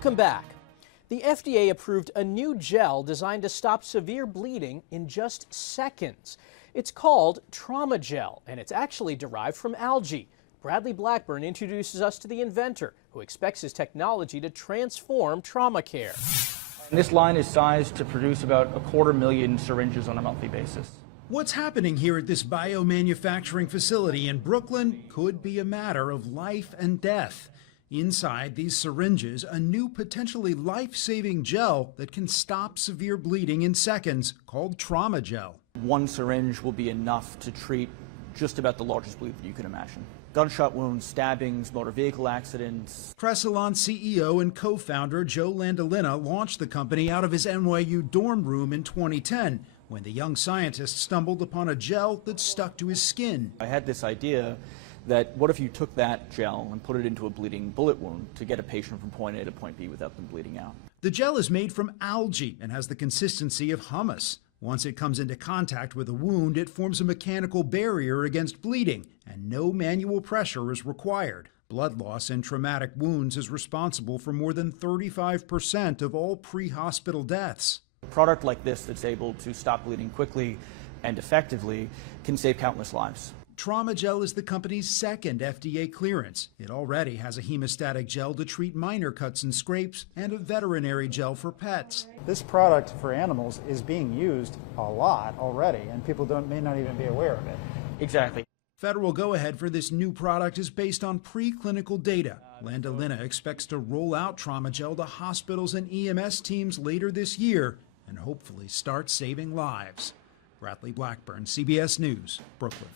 Welcome back. The FDA approved a new gel designed to stop severe bleeding in just seconds. It's called Trauma Gel, and it's actually derived from algae. Bradley Blackburn introduces us to the inventor, who expects his technology to transform trauma care. This line is sized to produce about 250,000 syringes on a monthly basis. What's happening here at this biomanufacturing facility in Brooklyn could be a matter of life and death. Inside these syringes, a new potentially life-saving gel that can stop severe bleeding in seconds, called Trauma Gel. One syringe will be enough to treat just about the largest bleed that you can imagine. Gunshot wounds, stabbings, motor vehicle accidents. Cressilon CEO and co-founder Joe Landolina launched the company out of his NYU dorm room in 2010 when the young scientist stumbled upon a gel that stuck to his skin. I had this idea that what if you took that gel and put it into a bleeding bullet wound to get a patient from point A to point B without them bleeding out. The gel is made from algae and has the consistency of hummus. Once it comes into contact with a wound, it forms a mechanical barrier against bleeding, and no manual pressure is required. Blood loss in traumatic wounds is responsible for more than 35% of all pre-hospital deaths. A product like this that's able to stop bleeding quickly and effectively can save countless lives. Trauma Gel is the company's second FDA clearance. It already has a hemostatic gel to treat minor cuts and scrapes and a veterinary gel for pets. This product for animals is being used a lot already, and people may not even be aware of it. Exactly. Federal go-ahead for this new product is based on preclinical data. Landolina expects to roll out Trauma Gel to hospitals and EMS teams later this year and hopefully start saving lives. Bradley Blackburn, CBS News, Brooklyn.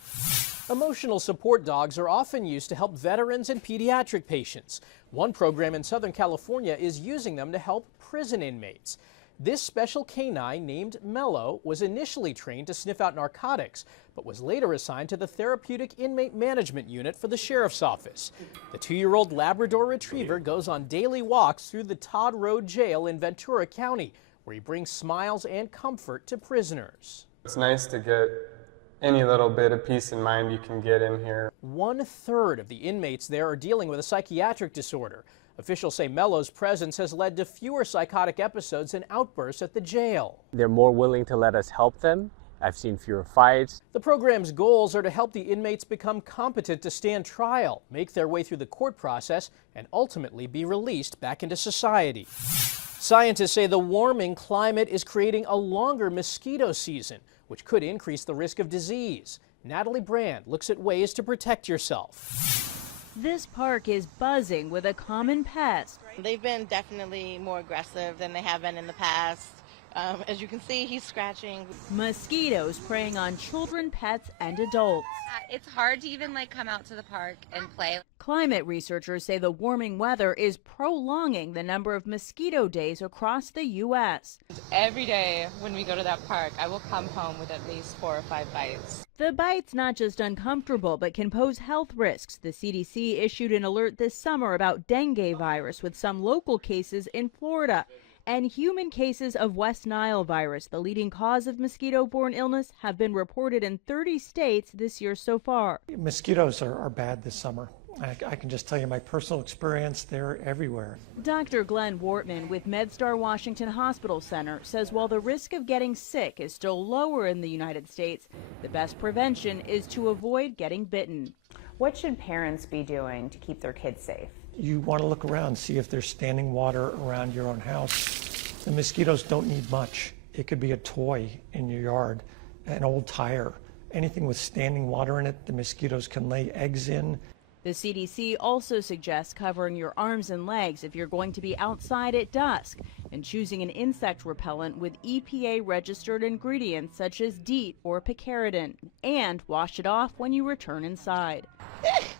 Emotional support dogs are often used to help veterans and pediatric patients. One program in Southern California is using them to help prison inmates. This special canine named Mellow was initially trained to sniff out narcotics, but was later assigned to the Therapeutic Inmate Management Unit for the Sheriff's Office. The 2-year-old Labrador Retriever goes on daily walks through the Todd Road Jail in Ventura County, where he brings smiles and comfort to prisoners. It's nice to get any little bit of peace of mind you can get in here. 1/3 of the inmates there are dealing with a psychiatric disorder. Officials say Mellow's presence has led to fewer psychotic episodes and outbursts at the jail. They're more willing to let us help them. I've seen fewer fights. The program's goals are to help the inmates become competent to stand trial, make their way through the court process, and ultimately be released back into society. Scientists say the warming climate is creating a longer mosquito season, which could increase the risk of disease. Natalie Brand looks at ways to protect yourself. This park is buzzing with a common pest. They've been definitely more aggressive than they have been in the past. As you can see, he's scratching. Mosquitoes preying on children, pets, and adults. It's hard to even come out to the park and play. Climate researchers say the warming weather is prolonging the number of mosquito days across the U.S. Every day when we go to that park, I will come home with at least 4 or 5 bites. The bite's not just uncomfortable, but can pose health risks. The CDC issued an alert this summer about dengue virus, with some local cases in Florida. And human cases of West Nile virus, the leading cause of mosquito-borne illness, have been reported in 30 states this year so far. Mosquitoes are bad this summer. I can just tell you my personal experience, they're everywhere. Dr. Glenn Wortman with MedStar Washington Hospital Center says while the risk of getting sick is still lower in the United States, the best prevention is to avoid getting bitten. What should parents be doing to keep their kids safe? You want to look around, see if there's standing water around your own house. The mosquitoes don't need much. It could be a toy in your yard, an old tire, anything with standing water in it the mosquitoes can lay eggs in. The CDC also suggests covering your arms and legs if you're going to be outside at dusk and choosing an insect repellent with EPA-registered ingredients such as DEET or picaridin, and wash it off when you return inside.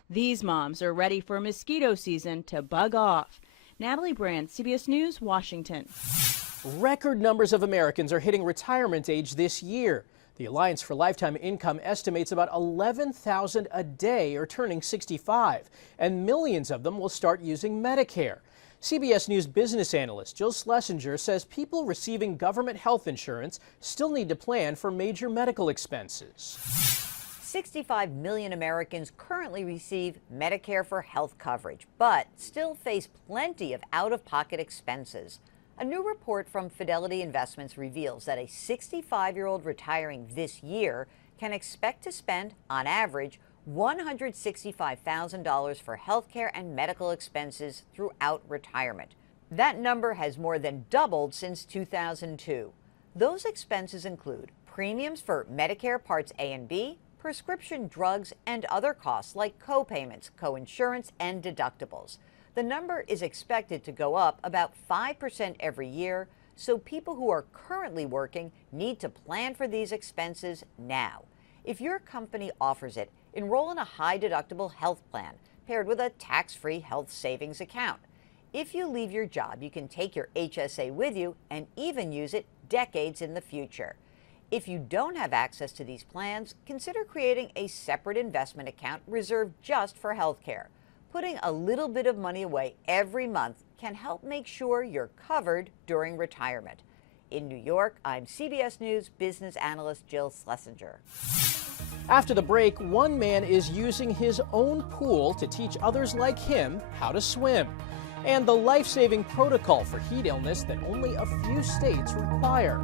These moms are ready for mosquito season to bug off. Natalie Brand, CBS News, Washington. Record numbers of Americans are hitting retirement age this year. The Alliance for Lifetime Income estimates about 11,000 a day are turning 65, and millions of them will start using Medicare. CBS News business analyst Jill Schlesinger says people receiving government health insurance still need to plan for major medical expenses. 65 million Americans currently receive Medicare for health coverage, but still face plenty of out-of-pocket expenses. A new report from Fidelity Investments reveals that a 65-year-old retiring this year can expect to spend, on average, $165,000 for health care and medical expenses throughout retirement. That number has more than doubled since 2002. Those expenses include premiums for Medicare Parts A and B, prescription drugs, and other costs like co-payments, co-insurance, and deductibles. The number is expected to go up about 5% every year, so people who are currently working need to plan for these expenses now. If your company offers it, enroll in a high-deductible health plan paired with a tax-free health savings account. If you leave your job, you can take your HSA with you and even use it decades in the future. If you don't have access to these plans, consider creating a separate investment account reserved just for healthcare. Putting a little bit of money away every month can help make sure you're covered during retirement. In New York, I'm CBS News business analyst Jill Schlesinger. After the break, one man is using his own pool to teach others like him how to swim. And the life-saving protocol for heat illness that only a few states require.